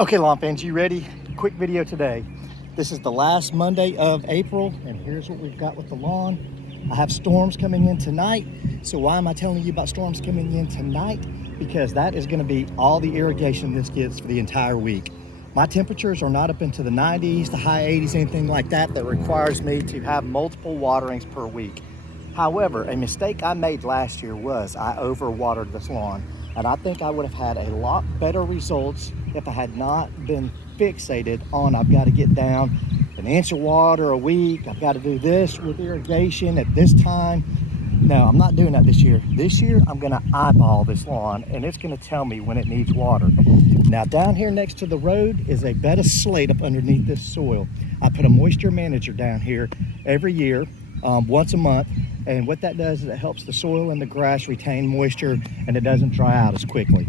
Okay, lawn fans, you ready? Quick video today. This is the last Monday of April, and here's what we've got with the lawn. I have storms coming in tonight. So why am I telling you about storms coming in tonight? Because that is gonna be all the irrigation this gets for the entire week. My temperatures are not up into the 90s, the high 80s, anything like that, that requires me to have multiple waterings per week. However, a mistake I made last year was I overwatered this lawn, and I think I would have had a lot better results if I had not been fixated on I've got to get down an inch of water a week, I've got to do this with irrigation at this time. No, I'm not doing that this year. This year, I'm gonna eyeball this lawn and it's gonna tell me when it needs water. Now down here next to the road is a bed of slate up underneath this soil. I put a moisture manager down here every year, once a month. And what that does is it helps the soil and the grass retain moisture and it doesn't dry out as quickly.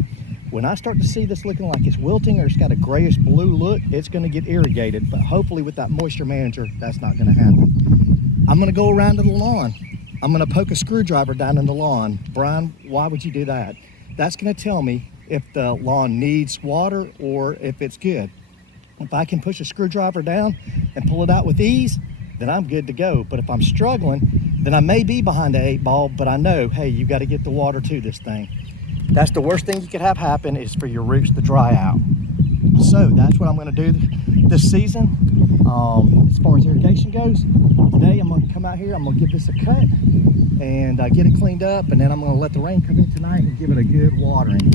When I start to see this looking like it's wilting or it's got a grayish blue look, it's gonna get irrigated, but hopefully with that moisture manager, that's not gonna happen. I'm gonna go around to the lawn. I'm gonna poke a screwdriver down in the lawn. Brian, why would you do that? That's gonna tell me if the lawn needs water or if it's good. If I can push a screwdriver down and pull it out with ease, then I'm good to go. But if I'm struggling, then I may be behind the 8 ball, but I know, hey, you gotta get the water to this thing. That's the worst thing you could have happen is for your roots to dry out. So that's what I'm gonna do this season. As far as irrigation goes, today I'm gonna come out here, I'm gonna give this a cut and get it cleaned up, and then I'm gonna let the rain come in tonight and give it a good watering.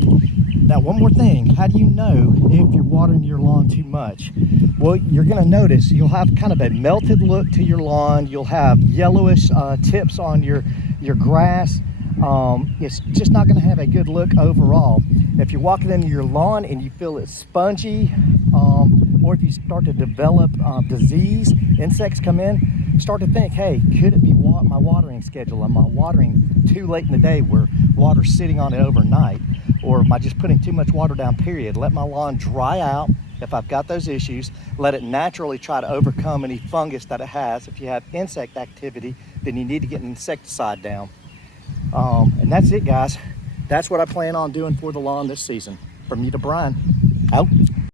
Now, one more thing, how do you know if you're watering your lawn too much? Well, you're gonna notice you'll have kind of a melted look to your lawn. You'll have yellowish tips on your grass. It's just not gonna have a good look overall. If you're walking into your lawn and you feel it's spongy, or if you start to develop disease, insects come in, start to think, hey, could it be my watering schedule? Am I watering too late in the day where water's sitting on it overnight? Or am I just putting too much water down, period? Let my lawn dry out if I've got those issues. Let it naturally try to overcome any fungus that it has. If you have insect activity, then you need to get an insecticide down. And that's it, guys. That's what I plan on doing for the lawn this season. From me to Brian.